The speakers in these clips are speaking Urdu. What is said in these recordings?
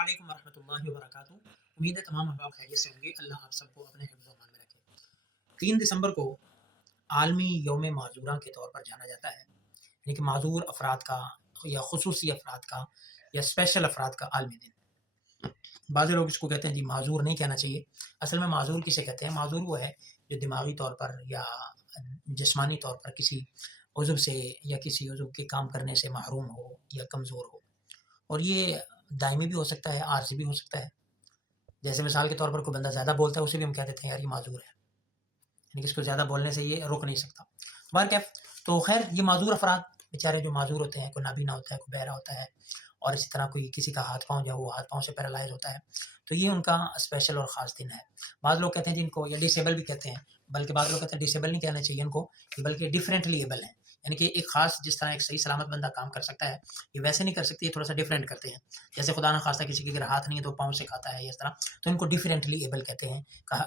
علیکم ورحمۃ اللہ وبرکاتہ۔ امید ہے تمام احباب خیریت سے ہوں گے۔ اللہ آپ سب کو اپنے حفظ و امان میں رکھے۔ 3 دسمبر کو عالمی یوم معذوراں کے طور پر جانا جاتا ہے، یعنی کہ معذور افراد کا یا خصوصی افراد کا یا اسپیشل افراد کا عالمی دن۔ بعض لوگ اس کو کہتے ہیں جی معذور نہیں کہنا چاہیے۔ اصل میں معذور کسے کہتے ہیں؟ معذور وہ ہے جو دماغی طور پر یا جسمانی طور پر کسی عضو سے یا کسی عضو کے کام کرنے سے محروم ہو یا کمزور ہو، اور یہ دائمی بھی ہو سکتا ہے، عارضی بھی ہو سکتا ہے۔ جیسے مثال کے طور پر کوئی بندہ زیادہ بولتا ہے، اسے بھی ہم کہہ دیتے ہیں یار یہ معذور ہے، یعنی کہ اس کو زیادہ بولنے سے یہ رک نہیں سکتا۔ بہرکیف تو خیر یہ معذور افراد بیچارے جو معذور ہوتے ہیں، کوئی نابینا ہوتا ہے، کوئی بہرا ہوتا ہے، اور اسی طرح کوئی کسی کا ہاتھ پاؤں جو وہ ہاتھ پاؤں سے پیرالائز ہوتا ہے، تو یہ ان کا اسپیشل اور خاص دن ہے۔ بعض لوگ کہتے ہیں جن کو یا ڈسیبل بھی کہتے ہیں، بلکہ بعض لوگ کہتے ہیں ڈسیبل نہیں کہنا چاہیے ان کو، بلکہ ڈفرینٹلی ایبل ہیں، یعنی کہ ایک خاص جس طرح ایک صحیح سلامت بندہ کام کر سکتا ہے یہ ویسے نہیں کر سکتی، یہ تھوڑا سا ڈفرینٹ کرتے ہیں۔ جیسے خدا نہ خواستہ کسی کے اگر ہاتھ نہیں ہے تو پاؤں سے کھاتا ہے، اس طرح تو ان کو ڈفرینٹلی ایبل کہتے ہیں،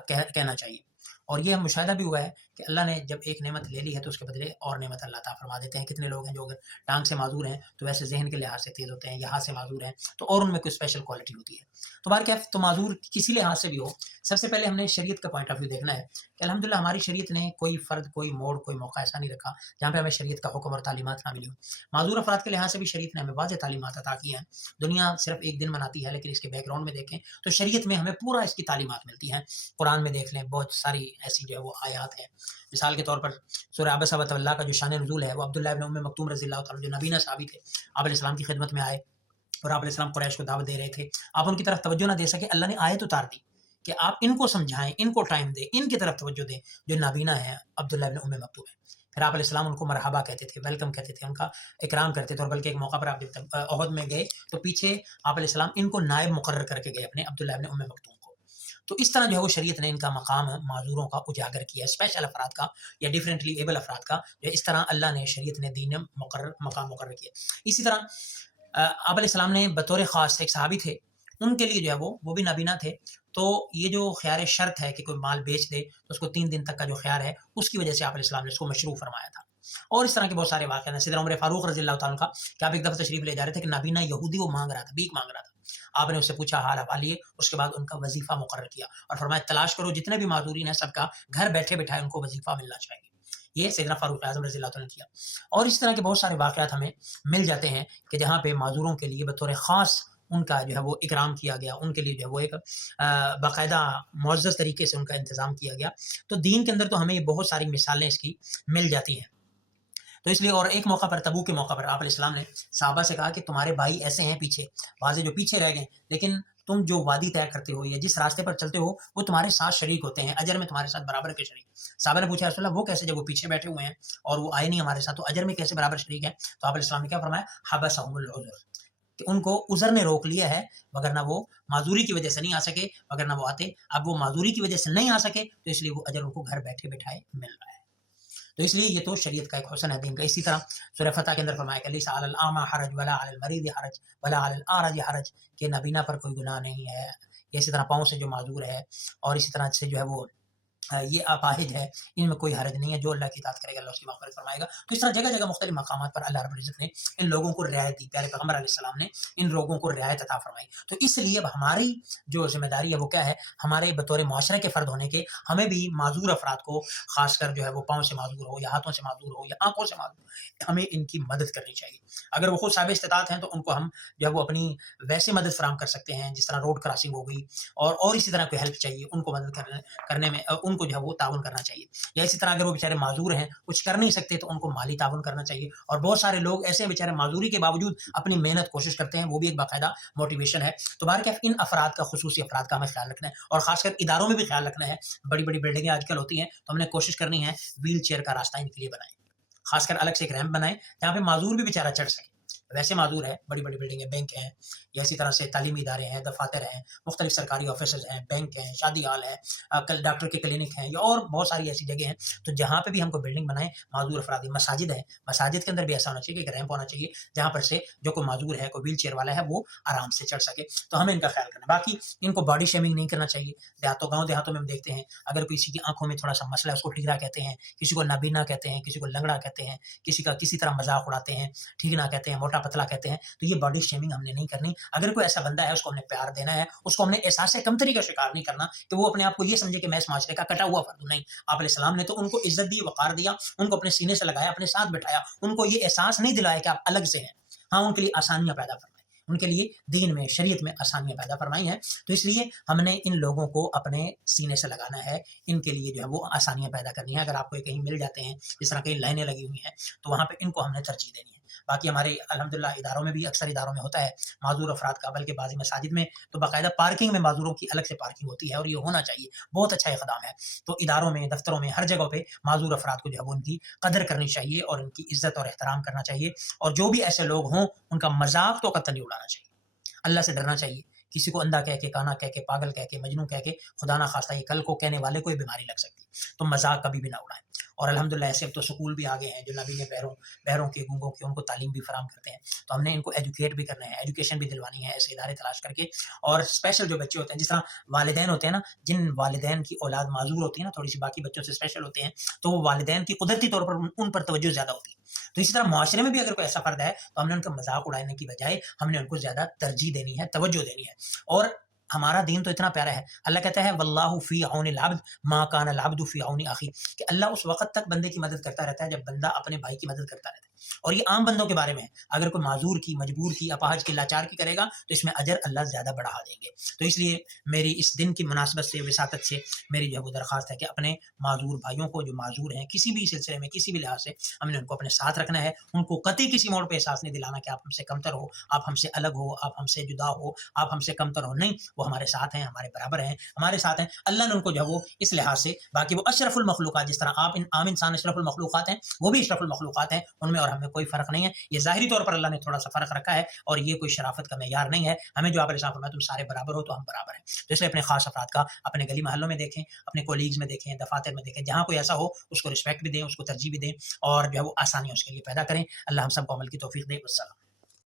کہنا چاہیے۔ اور یہ ہم مشاہدہ بھی ہوا ہے کہ اللہ نے جب ایک نعمت لے لی ہے تو اس کے بدلے اور نعمت اللہ تعالیٰ فرما دیتے ہیں۔ کتنے لوگ ہیں جو اگر ٹانگ سے معذور ہیں تو ویسے ذہن کے لحاظ سے تیز ہوتے ہیں، یا ہاتھ سے معذور ہیں تو اور ان میں کوئی اسپیشل کوالٹی ہوتی ہے۔ تو بہرکیف تو معذور کسی لحاظ سے بھی ہو، سب سے پہلے ہم نے شریعت کا پوائنٹ آف ویو دیکھنا ہے کہ الحمدللہ ہماری شریعت نے کوئی فرد، کوئی موڑ، کوئی موقع ایسا نہیں رکھا جہاں پہ ہمیں شریعت کا حکم اور تعلیمات نہ ملی ہو۔ معذور افراد کے لحاظ سے بھی شریعت نے ہمیں واضح تعلیمات عطا کی ہیں۔ دنیا صرف ایک دن مناتی ہے، لیکن اس کے بیک گراؤنڈ میں دیکھیں تو شریعت میں ہمیں پورا اس کی تعلیمات ملتی ہیں۔ قرآن میں دیکھ لیں بہت ساری ایسی جو ہے وہ آیات ہیں۔ مثال کے طور پر سورہ عبس وتولى کا جو شان نزول ہے وہ عبداللہ ابن ام مکتوم رضی اللہ تعالیٰ جو نبینا صحابی تھے، آپ علیہ السلام کی خدمت میں آئے اور آپ علیہ السلام قریش کو دعوت دے رہے تھے، آپ ان کی طرف توجہ نہ دے سکے، اللہ نے آیت اتار دی کہ آپ ان کو سمجھائیں، ان کو ٹائم دیں، ان کی طرف توجہ دیں جو نابینا ہے، عبداللہ ابن ام مکتوم ہے۔ پھر آپ علیہ السلام ان کو مرحبا کہتے تھے، ویلکم کہتے تھے، ان کا اکرام کرتے تھے، اور بلکہ ایک موقع پر آپ جب احد میں گئے تو پیچھے آپ علیہ السلام ان کو نائب مقرر کر کے گئے اپنے عبداللہ ابن ام مکتوم کو۔ تو اس طرح جو ہے وہ شریعت نے ان کا مقام معذوروں کا اجاگر کیا، اسپیشل افراد کا یا ڈیفرنٹلی ایبل افراد کا، جو اس طرح اللہ نے شریعت نے دین مقام مقرر کیا۔ اسی طرح آپ علیہ السلام نے بطور خاص ایک صحابی تھے، ان کے لیے جو ہے وہ بھی نابینا تھے، تو یہ جو خیار شرط ہے کہ کوئی مال بیچ دے تو اس کو 3 دن تک کا جو خیار ہے اس کی وجہ سے آپ علیہ السلام نے اس کو مشروع فرمایا تھا۔ اور اس طرح کے بہت سارے واقعات ہیں۔ سیدنا عمر فاروق رضی اللہ تعالیٰ کا کہ آپ ایک دفعہ تشریف لے جا رہے تھے کہ نابینا یہودی وہ مانگ رہا تھا، بھیک مانگ رہا تھا، آپ نے اس سے پوچھا حال احوال لیے، اس کے بعد ان کا وظیفہ مقرر کیا اور فرمایا تلاش کرو جتنے بھی معذورین ہیں سب کا گھر بیٹھے بیٹھائے ان کو وظیفہ ملنا چاہیے۔ یہ سیدنا فاروق اعظم رضی اللہ تعالیٰ نے کیا۔ اور اس طرح کے بہت سارے واقعات ہمیں مل جاتے ہیں کہ جہاں پہ معذوروں کے لیے بطور خاص ان کا جو ہے وہ اکرام کیا گیا، ان کے لیے جو ہے وہ ایک باقاعدہ معزز طریقے سے ان کا انتظام کیا گیا۔ تو دین کے اندر تو ہمیں یہ بہت ساری مثالیں اس کی مل جاتی ہیں۔ تو اس لیے اور ایک موقع پر تبوک کے موقع پر آپ علیہ السلام نے صحابہ سے کہا کہ تمہارے بھائی ایسے ہیں پیچھے، بعض جو پیچھے رہ گئے، لیکن تم جو وادی طے کرتے ہو یا جس راستے پر چلتے ہو وہ تمہارے ساتھ شریک ہوتے ہیں، اجر میں تمہارے ساتھ برابر کے شریک۔ صحابہ نے پوچھا رسول اللہ وہ کیسے، جب وہ پیچھے بیٹھے ہوئے ہیں اور وہ آئے نہیں ہمارے ساتھ تو اجر میں کیسے برابر شریک ہیں؟ تو آپ علیہ السلام نے کیا فرمایا؟ حبسہم العذر، کہ ان کو عذر نے روک لیا ہے، وگرنہ وہ معذوری کی وجہ سے نہیں آ سکے، وگرنہ وہ آتے۔ اب وہ معذوری کی وجہ سے نہیں آ سکے تو اس لیے وہ اجر ان کو گھر بیٹھے بیٹھائے مل رہا ہے۔ تو اس لیے یہ تو شریعت کا ایک حسن ہے دین کا۔ اسی طرح سورہ فتح کے اندر فرمایا کہ لیس علی الاعمى حرج ولا علی المریض حرج ولا علی الاعرج حرج، کہ نابینا پر کوئی گناہ نہیں ہے، اسی طرح پاؤں سے جو معذور ہے اور اسی طرح سے جو ہے وہ یہ اپاہج ہے، ان میں کوئی حرج نہیں ہے، جو اللہ کی اطاعت کرے گا اللہ اس کی مغفرت فرمائے گا۔ تو اس طرح جگہ جگہ مختلف مقامات پر اللہ رب العزت نے ان لوگوں کو رعایت دی، پیارے پیغمبر علیہ السلام نے ان لوگوں کو رعایت عطا فرمائی۔ تو اس لیے اب ہماری جو ذمہ داری ہے وہ کیا ہے؟ ہمارے بطور معاشرے کے فرد ہونے کے ہمیں بھی معذور افراد کو، خاص کر جو ہے وہ پاؤں سے معذور ہو یا ہاتھوں سے معذور ہو یا آنکھوں سے معذور ہو، ہمیں ان کی مدد کرنی چاہیے۔ اگر وہ خود صاحب استطاعت ہیں تو ان کو ہم جو ہے وہ اپنی ویسے مدد فراہم کر سکتے ہیں، جس طرح روڈ کراسنگ ہو گئی اور اسی طرح کوئی ہیلپ چاہیے ان کو مدد کرنے میں ان کو جو ہے وہ تعاون کرنا چاہیے۔ یا اسی طرح اگر وہ بیچارے معذور ہیں کچھ کر نہیں سکتے تو ان کو مالی تعاون کرنا چاہیے۔ اور بہت سارے لوگ ایسے ہیں بیچارے معذوری کے باوجود اپنی محنت کوشش کرتے ہیں، وہ بھی ایک باقاعدہ موٹیویشن ہے۔ تو بہرکیف ان افراد کا، خصوصی افراد کا ہمیں خیال رکھنا ہے، اور خاص کر اداروں میں بھی خیال رکھنا ہے۔ بڑی بڑی بلڈنگیں آج کل ہوتی ہیں تو ہم نے کوشش کرنی ہے ویل چیئر کا راستہ ان کے لیے بنائیں، خاص کر الگ سے ایک ریمپ بنائیں جہاں پہ معذور بھی بیچارہ چڑھ سکے۔ ویسے معذور ہے، بڑی بڑی بلڈنگیں، بینک ہیں، یا اسی طرح سے تعلیمی ادارے ہیں، دفاتر ہیں، مختلف سرکاری آفیسز ہیں، بینک ہیں، شادی ہال ہے، ڈاکٹر کے کلینک ہیں، یا اور بہت ساری ایسی جگہ ہیں۔ تو جہاں پہ بھی ہم کو بلڈنگ بنائیں معذور افراد، مساجد ہیں، مساجد کے اندر بھی ایسا ہونا چاہیے کہ ایک ریمپ ہونا چاہیے جہاں پر سے جو کوئی معذور ہے، کوئی ویل چیئر والا ہے، وہ آرام سے چڑھ سکے۔ تو ہمیں ان کا خیال کرنا ہے۔ باقی ان کو باڈی شیمنگ نہیں کرنا چاہیے۔ گاؤں دیہاتوں میں ہم دیکھتے ہیں اگر کسی کی آنکھوں میں تھوڑا سا مسئلہ ہے اس کو ٹیرا کہتے ہیں، کسی کو نابینا کہتے ہیں، کسی کو لنگڑا کہتے ہیں، کسی کا کسی طرح مذاق اڑاتے ہیں، ٹھیک نہ کہتے ہیں، موٹا پتلا کہتے ہیں۔ تو یہ باڈی شیمنگ ہم نے نہیں کرنی، اگر کوئی ایسا بندہ ہے اس کو ہم نے پیار دینا ہے، اس کو ہم نے احساس کمتری کا شکار نہیں کرنا کہ وہ اپنے آپ کو یہ سمجھے کہ میں اس معاشرے کا کٹا ہوا فرد نہیں۔ آپ علیہ السلام نے تو ان کو عزت دی، وقار دیا، ان کو اپنے سینے سے لگایا، اپنے ساتھ بٹھایا، ان کو یہ احساس نہیں دلایا کہ آپ الگ سے ہیں۔ ہاں ان کے لیے آسانیاں پیدا فرمائی، ان کے لیے دین میں شریعت میں آسانیاں پیدا فرمائی ہیں، تو اس لیے ہم نے ان لوگوں کو اپنے سینے سے لگانا ہے، ان کے لیے جو ہے وہ آسانیاں پیدا کرنی ہے۔ اگر آپ کو کہیں مل جاتے ہیں، جس طرح کہیں لائنیں لگی ہوئی ہیں، تو وہاں پہ ان کو ہم نے ترجیح دینی ہے۔ باقی ہمارے الحمدللہ اداروں میں بھی، اکثر اداروں میں ہوتا ہے معذور افراد کا، بلکہ بعضی مساجد میں تو باقاعدہ پارکنگ میں معذوروں کی الگ سے پارکنگ ہوتی ہے، اور یہ ہونا چاہیے، بہت اچھا اقدام ہے۔ تو اداروں میں، دفتروں میں، ہر جگہ پہ معذور افراد کو جو ہے وہ ان کی قدر کرنی چاہیے اور ان کی عزت اور احترام کرنا چاہیے، اور جو بھی ایسے لوگ ہوں ان کا مذاق تو قطعاً نہیں اڑانا چاہیے۔ اللہ سے ڈرنا چاہیے، کسی کو اندھا کہہ کے، کانا کہہ کے، پاگل کہہ کے، مجنون کہہ کے، خدا نہ خواستہ یہ کل کو کہنے والے کو یہ بیماری لگ سکتی ہے، تو مذاق کبھی بھی نہ اڑائیں۔ اور الحمدللہ ایسے اب تو سکول بھی آگے ہیں جو نبی نے بہروں کے، گونگوں کے، ان کو تعلیم بھی فراہم کرتے ہیں، تو ہم نے ان کو ایجوکیٹ بھی کرنا ہے، ایجوکیشن بھی دلوانی ہے ایسے ادارے تلاش کر کے۔ اور اسپیشل جو بچے ہوتے ہیں، جس طرح والدین ہوتے ہیں نا، جن والدین کی اولاد معذور ہوتی ہے نا، تھوڑی سی باقی بچوں سے اسپیشل ہوتے ہیں، تو وہ والدین کی قدرتی طور پر ان پر توجہ زیادہ ہوتی ہے۔ تو اسی طرح معاشرے میں بھی اگر کوئی ایسا فرد ہے تو ہم نے ان کا مذاق اڑانے کی بجائے ہم نے ان کو زیادہ ترجیح دینی ہے، توجہ دینی ہے۔ اور ہمارا دین تو اتنا پیارا ہے، اللہ کہتا ہے واللہ فی عون العبد ما کان العبد فی عون اخی، کہ اللہ اس وقت تک بندے کی مدد کرتا رہتا ہے جب بندہ اپنے بھائی کی مدد کرتا رہتا ہے۔ اور یہ عام بندوں کے بارے میں ہے، اگر کوئی معذور کی، مجبور کی، اپاہج کی، لاچار کی کرے گا تو اس میں اجر اللہ زیادہ بڑھا دیں گے۔ تو اس لیے میری اس دن کی مناسبت سے، وساطت سے میری جو ہے وہ درخواست ہے کہ اپنے معذور بھائیوں کو، جو معذور ہیں کسی بھی سلسلے میں، کسی بھی لحاظ سے، ہم نے ان کو اپنے ساتھ رکھنا ہے، ان کو قطعی کسی موڑ پہ احساس نہیں دلانا کہ آپ ہم سے کمتر ہو، آپ ہم سے الگ ہو، آپ ہم سے جدا ہو، آپ ہم سے کمتر ہو، نہیں، وہ ہمارے ساتھ ہیں، ہمارے برابر ہیں، ہمارے ساتھ ہیں۔ اللہ نے ان کو جو ہے وہ اس لحاظ سے، باقی وہ اشرف المخلوقات، جس طرح آپ عام انسان اشرف المخلوقات ہیں، وہ بھی اشرف المخلوقات ہیں، ان میں اور ہم میں کوئی فرق نہیں ہے۔ یہ ظاہری طور پر اللہ نے تھوڑا سا فرق رکھا ہے، اور یہ کوئی شرافت کا معیار نہیں ہے، ہمیں جو آپ علیہ السلام فرمایا تم سارے برابر ہو تو ہم برابر ہیں۔ تو اس لیے اپنے خاص افراد کا اپنے گلی محلوں میں دیکھیں، اپنے کولیگز میں دیکھیں، دفاتر میں دیکھیں، جہاں کوئی ایسا ہو اس کو رسپیکٹ بھی دیں، اس کو ترجیح بھی دیں، اور جو ہے وہ آسانیاں اس کے لیے پیدا کریں۔ اللہ ہم سب کو عمل کی توفیق دے۔ والسلام۔